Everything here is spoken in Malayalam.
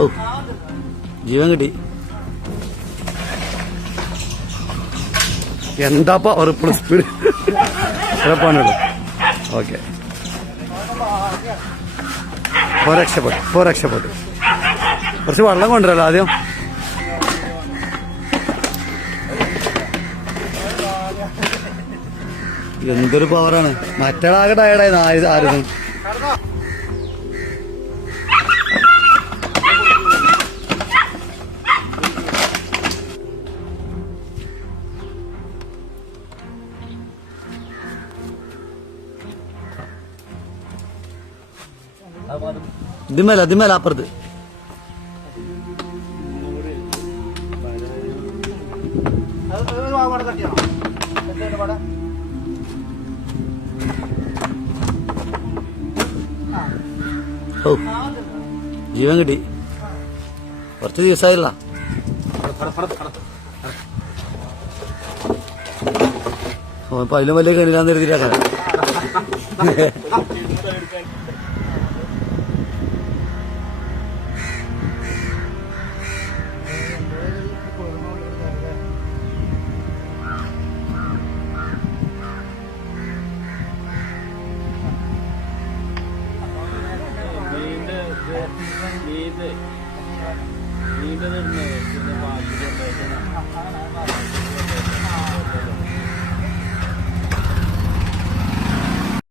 ഓ ജീവൻ കിട്ടി. എന്താപ്പാ ഉറപ്പുള്ള സ്പീഡ് ഉറപ്പാണല്ലോ. ഓക്കെ ഇപ്പോ രക്ഷപ്പെട്ടു. കുറച്ച് വെള്ളം കൊണ്ടുവരല്ലോ ആദ്യം. എന്തൊരു പവറാണ്. മറ്റേടാകെ ടയർഡായി ആരും. ഇതിമേല അപ്പുറത്ത് ഓ ജീവൻ കിട്ടി. കുറച്ച് ദിവസമായില്ല. അപ്പൊ അതിലും വലിയ കനിലാന്ന് എഴുതിയിട്ടാണ്.